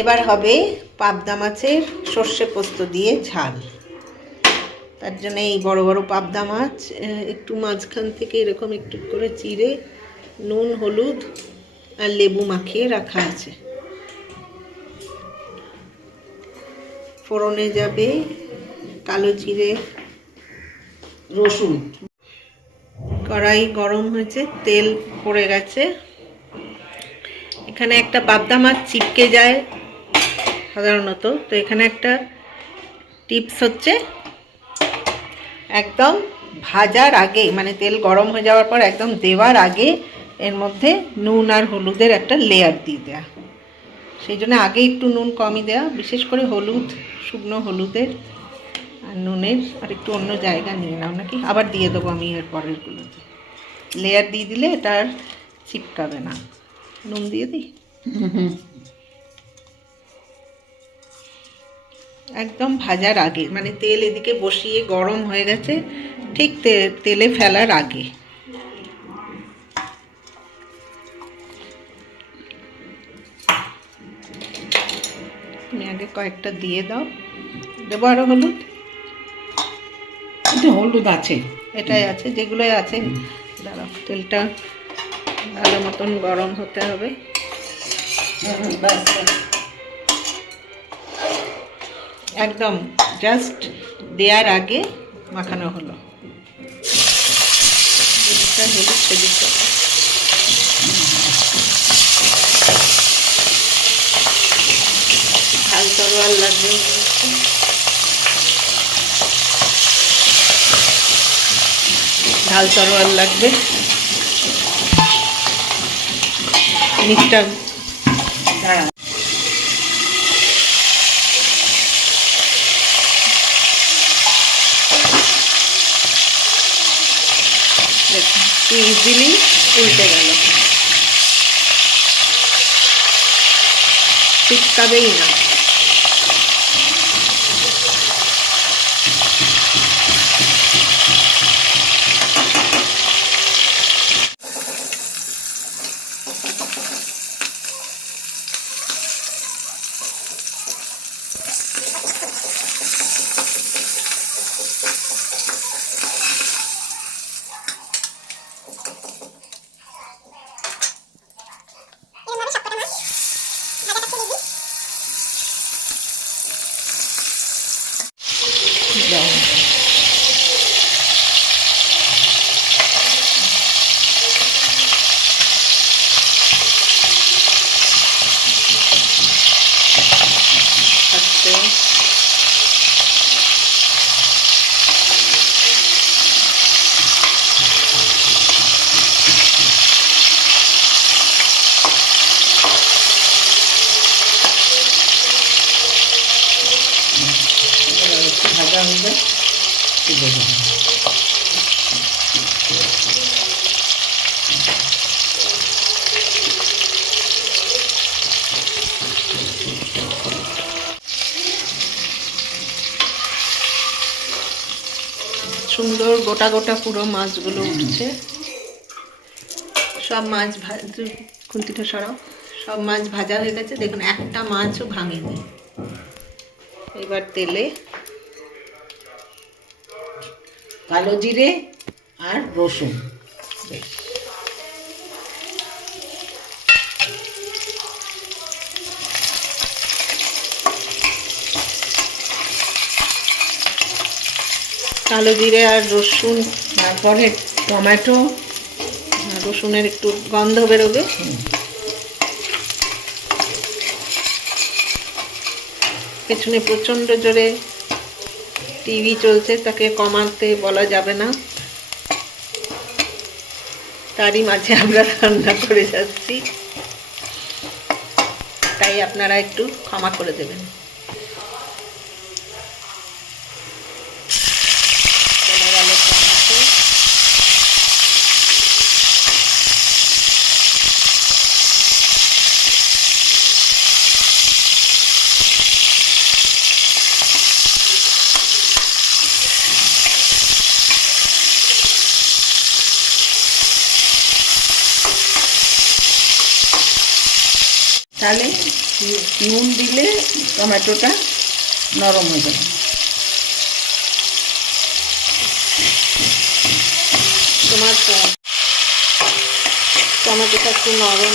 এবার হবে পাবদা মাছের সর্ষে পোস্ত দিয়ে ঝাল। তার জন্য এই বড় বড় পাবদা মাছ একটু মাঝখান থেকে এরকম একটু করে চিড়ে নুন হলুদ আর লেবু মাখিয়ে রাখা আছে। ফোড়নে যাবে কালো জিরে, রসুন। কড়াই গরম হয়েছে, তেল পড়ে গেছে। এখানে একটা পাবদা মাছ চিপকে যায় সাধারণত, তো এখানে একটা টিপস হচ্ছে একদম ভাজার আগে, মানে তেল গরম হয়ে যাওয়ার পর একদম দেওয়ার আগে এর মধ্যে নুন আর হলুদের একটা লেয়ার দিয়ে দেওয়া। সেই জন্য আগে একটু নুন কমই দেওয়া, বিশেষ করে হলুদ, শুকনো হলুদের আর নুনের আর একটু অন্য জায়গা নিয়ে নাও নাকি, আবার দিয়ে দেবো আমি এর পরেরগুলোতে। লেয়ার দিয়ে দিলে এটা আর চিপকাবে না। নুন দিয়ে দিই একদম ভাজার আগে, মানে তেল এদিকে বসিয়ে গরম হয়ে গেছে, ঠিক তেলে ফেলার আগে। তুমি আগে কয়েকটা দিয়ে দাও। দেবো আরো হলুদ? হলুদ আছে, এটাই আছে, যেগুলোই আছে। দাঁড়াও, তেলটা ভালো মতন গরম হতে হবে। একদম জাস্ট দেওয়ার আগে মাখানো হলো। হলুদ সেদিকটা ঝাল তরোয়াল লাগবে, ঝাল তরোয়াল লাগবে। মিক্সটা দাঁড়া, ইজিলি উল্টে গেল, চিপকাবেই না। ভাজা হবে সুন্দর গোটা গোটা পুরো মাছগুলো উঠছে। সব মাছ খুন্তিটা সরাও, সব মাছ ভাজা হয়ে গেছে। দেখুন একটা মাছও ভাঙেনি। এবার তেলে কালো জিরে আর রসুন, কালো জিরে আর রসুন, তারপরে টমেটো, রসুনের একটু গন্ধ বেরোবে। পেছনে প্রচণ্ড জোরে টিভি চলছে, তাকে কমাতে বলা যাবে না, তারই মাঝে আমরা রান্না করে যাচ্ছি, তাই আপনারা একটু ক্ষমা করে দেবেন। তাহলে নুন দিলে টমেটোটা নরম হয়ে যাবে। তোমার টমেটোটা একটু নরম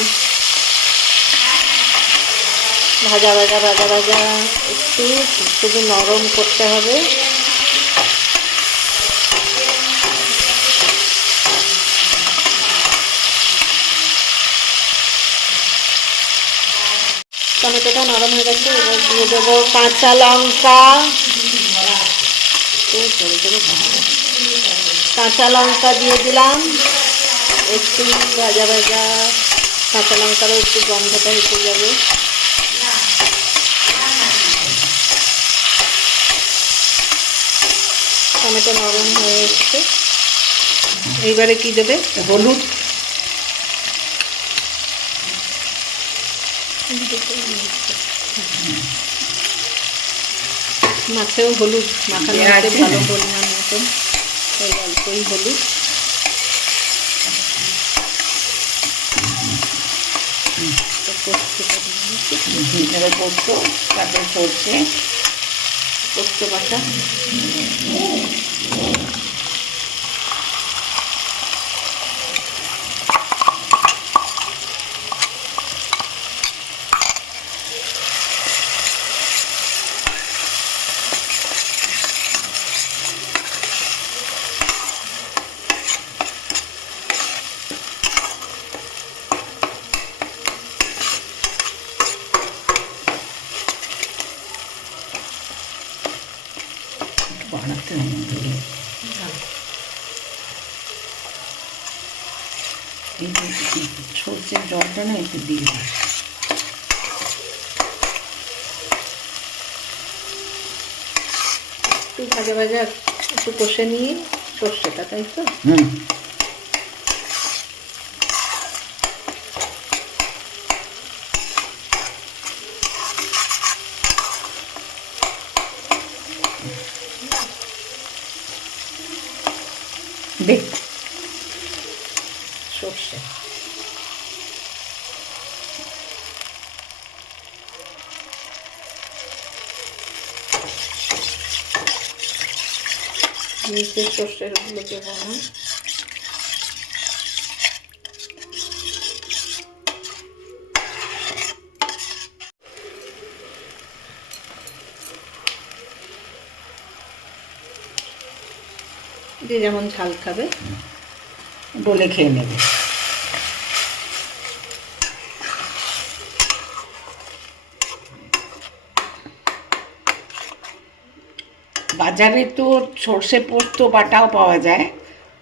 ভাজা ভাজা ভাজা ভাজা একটু শুধু নরম করতে হবে। টমেটোটা নরম হয়ে গেছে, এবার দিয়ে দেবো কাঁচা লঙ্কা। কাঁচা লঙ্কা দিয়ে দিলাম, একটু ভাজা ভাজা, কাঁচা লঙ্কারও একটু গন্ধটা এসে যাবে। টমেটো নরম হয়ে এসছে, এইবারে কি দেবে? হলুদ, মাছেও হলুদ মাখানো আছে ভালো পরিমাণ মতন, ওই অল্পই হলুদ। এবার পোস্ত, তারপরে সর্ষে, পোস্ত বাটা, বানাতে হবে। এই সর্ষের জলটা না একটু দিয়ে দিই। একটু ভাজা ভাজা একটু কষে নিয়ে সর্ষেটা, তাই তো? দেখ সর্ষে নিচে সর্ষের গুলো দেবো না, যে যেমন ঝাল খাবে ডলে খেয়ে নেবে। বাজারে তো সর্ষে পোস্ত বাটাও পাওয়া যায়,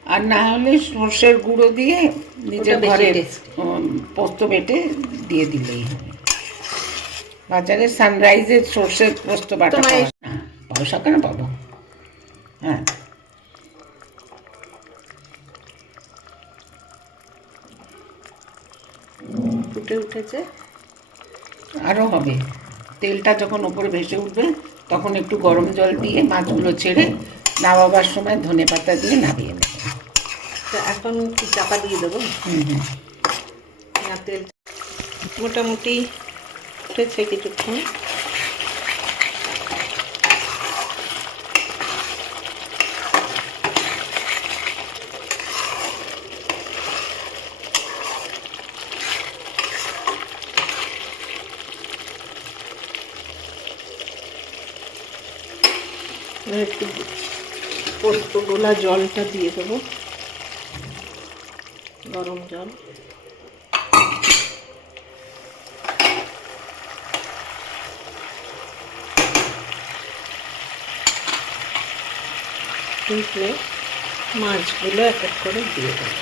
আর না হলে সর্ষের গুঁড়ো দিয়ে নিজের ওটা বেশি ঘরে tasty। পোস্ত বেটে দিয়ে দিলেই হবে। বাজারে সানরাইজের সর্ষের পোস্ত বাটা তোমার পাওয়া যায় না। পয়সা কেন পাবো? হ্যাঁ, ফুটে উঠেছে, আরও হবে। তেলটা যখন ওপরে ভেসে উঠবে তখন একটু গরম জল দিয়ে মাছগুলো ছেড়ে নামাবার সময় ধনেপাতা দিয়ে নামিয়ে নেবে। তো এখন কি চাপা দিয়ে দেবো? না, তেল মোটামুটি উঠেছে কিছুক্ষণ। একটু পোস্ত গোলা জলটা দিয়ে দেবো, গরম জল। ফুটলে মাছগুলো এক এক করে দিয়ে দেবো।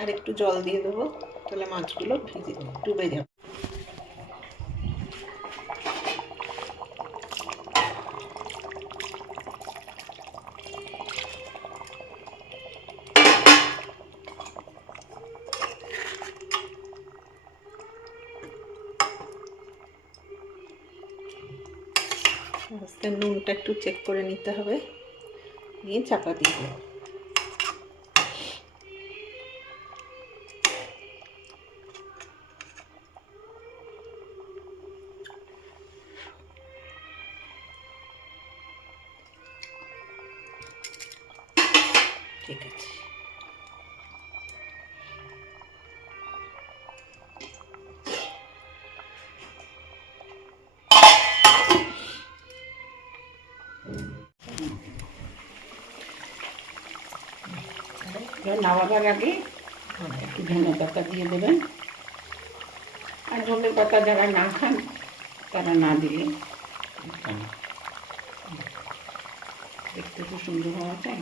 আর একটু জল দিয়ে দেবো, তাহলে মাছগুলো ভিজে ডুবে যাবে। আস্তে নুনটা একটু চেক করে নিতে হবে, নিয়ে চাপা দিয়ে দেবো। ঠিক আছে, এবার নামাবার আগে একটু ধনে পাতা দিয়ে দেবেন। আর ধনে পাতা যারা না খান তারা না দিলে কেন, দেখতে তো সুন্দর হওয়া চাই।